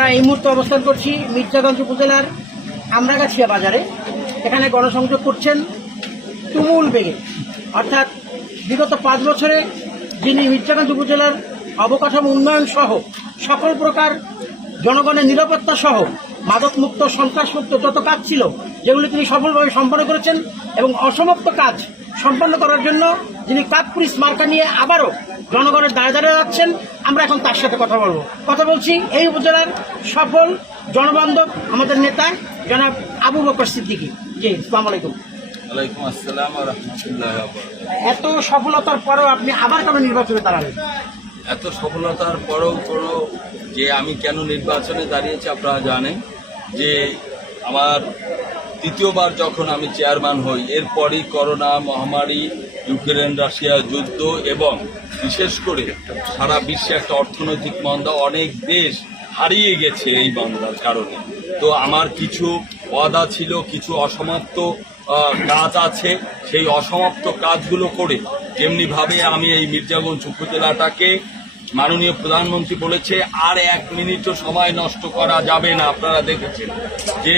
আমরা এই মুহূর্তে অবস্থান করছি মির্জাগঞ্জ উপজেলার আমরাগাছিয়া বাজারে। এখানে গণসংযোগ করছেন তুমুল বেগে। অর্থাৎ বিগত পাঁচ বছরে যিনি মির্জাগঞ্জ উপজেলার অবকাঠামো উন্নয়ন সহ সকল প্রকার জনগণের নিরাপত্তা সহ মাদকমুক্ত, সন্ত্রাসমুক্ত যত কাজ ছিল, যেগুলি তিনি সফলভাবে সম্পন্ন করেছেন এবং অসমাপ্ত কাজ সম্পন্ন করার জন্য যিনি কাকপুরিস মার্কা নিয়ে আবারও জনগণের দাঁড়ে দাঁড়িয়ে যাচ্ছেন আমরা এখন তার সাথে কথা বলব। কথা বলছি এই উপজেলার সফল জনবান্ধব আমাদের নেতা জনাব আবু বকর সিদ্দিকী। জি আসসালামু আলাইকুম। এত সফলতার পরেও আপনি আবার কেন নির্বাচনে দাঁড়ালেন? এত সফলতার পরেও কোনো যে আমি কেন নির্বাচনে দাঁড়িয়েছি আপনারা জানেন যে আমার তৃতীয়বার যখন আমি চেয়ারম্যান হই, এরপরই করোনা মহামারী, ইউক্রেন, রাশিয়া যুদ্ধ এবং বিশেষ করে সারা বিশ্বে একটা অর্থনৈতিক মন্দা, অনেক দেশ হারিয়ে গেছে এই মন্দার কারণে। তো আমার কিছু ওয়াদা ছিল, কিছু অসমাপ্ত কাজ আছে। সেই অসমাপ্ত কাজগুলো করে যেমনিভাবে আমি এই মির্জাগঞ্জ উপজেলাটাকে মাননীয় প্রধানমন্ত্রী বলেছে, আর এক মিনিটও সময় নষ্ট করা যাবে না। আপনারা দেখেছেন যে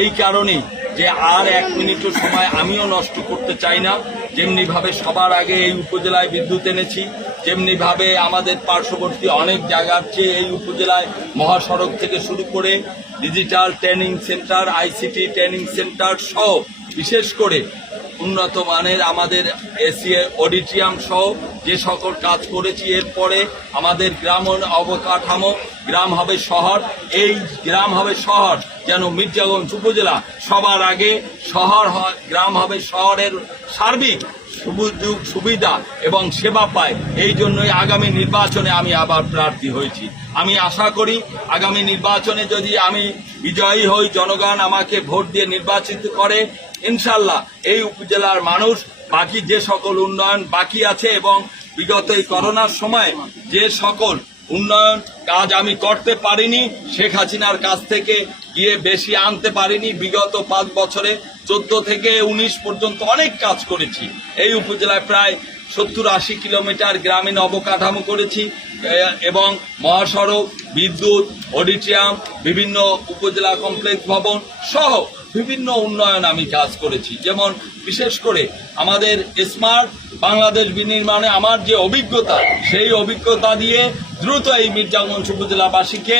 এই কারণেই যে আর এক মিনিটও সময় আমিও নষ্ট করতে চাই না। যেমনি ভাবে সবার আগে এই উপজেলায় বিদ্যুৎ এনেছি যেমনি ভাবে আমাদের পার্শ্ববর্তী অনেক জায়গার চেয়ে এই উপজেলায় মহাসড়ক থেকে শুরু করে digital training centre, ICT training centre সহ বিশেষ করে উন্নত মানের আমাদের এসিএ অডিটোরিয়াম সহ যে সকল কাজ করেছি, এরপরে আমাদের গ্রাম অবকাঠামো, গ্রাম হবে শহর। এই গ্রাম হবে শহর। যেন মির্জাগঞ্জ উপজেলা সবার আগে শহর হয়, গ্রাম হবে, শহরের সার্বিক সুযোগ, সুবিধা এবং সেবা পায়। এই জন্যই আগামী নির্বাচনে আমি আবার প্রার্থী হয়েছি। আমি আশা করি আগামী নির্বাচনে যদি আমি বিজয়ী হই, জনগণ আমাকে ভোট দিয়ে নির্বাচিত করে ইনশাল্লাহ এই উপজেলার মানুষ, বাকি যে সকল উন্নয়ন বাকি আছে এবং বিগত এই করোনার সময় যে সকল উন্নয়ন কাজ আমি করতে পারিনি, শেখ হাসিনার কাছ থেকে গিয়ে বেশি আনতে পারিনি। বিগত পাঁচ বছরে চোদ্দ থেকে উনিশ পর্যন্ত অনেক কাজ করেছি। এই উপজেলায় প্রায় সত্তর আশি কিলোমিটার গ্রামীণ অবকাঠামো করেছি এবং মহাসড়ক, বিদ্যুৎ, অডিটোরিয়াম, বিভিন্ন উপজেলা কমপ্লেক্স ভবন সহ বিভিন্ন উন্নয়ন আমি কাজ করেছি। যেমন বিশেষ করে আমাদের স্মার্ট বাংলাদেশ বিনির্মাণে আমার যে অভিজ্ঞতা, সেই অভিজ্ঞতা দিয়ে দ্রুত এই মির্জাগঞ্জ উপজেলাবাসীকে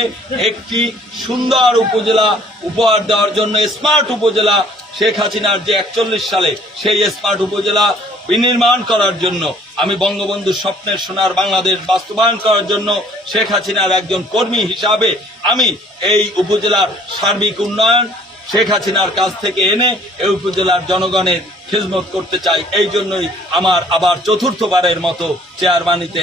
একটি সুন্দর উপজেলা উপহার দেওয়ার জন্য স্মার্ট উপজেলা শেখ হাসিনার যে একচল্লিশ সালে সেই স্মার্ট উপজেলা বিনির্মাণ করার জন্য, আমি বঙ্গবন্ধুর স্বপ্নের সোনার বাংলাদেশ বাস্তবায়ন করার জন্য শেখ হাসিনার একজন কর্মী হিসাবে আমি এই উপজেলার সার্বিক উন্নয়ন শেখ হাসিনার কাছ থেকে এনে এই উপজেলার জনগণের খিদমত করতে চাই। এই জন্যই আমার আবার চতুর্থবারের মতো চেয়ারম্যানিতে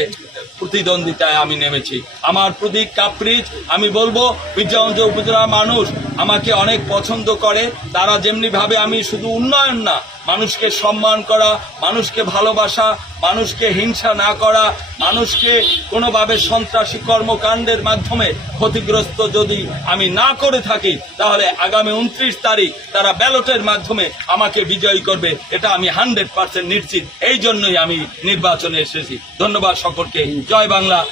প্রতিদ্বন্দ্বিতায় আমি নেমেছি। আমার প্রতীক কাপ্রিজ, আমি বলব মির্জাগঞ্জ উপজেলার মানুষ আমাকে অনেক পছন্দ করে। তারা যেমনিভাবে আমি শুধু উন্নয়ন না মানুষকে সম্মান করা, মানুষকে ভালোবাসা, মানুষকে হিংসা না করা, মানুষকে কোনোভাবে সন্ত্রাসী কর্মকাণ্ডের মাধ্যমে ক্ষতিগ্রস্ত যদি আমি না করে থাকি, তাহলে আগামী উনত্রিশ তারিখ তারা ব্যালটের মাধ্যমে আমাকে বিজয়ী করবে। এটা আমি হান্ড্রেড পার্সেন্ট নিশ্চিত। এই জন্যই আমি নির্বাচনে এসেছি। ধন্যবাদ সকলকে। জয় বাংলা।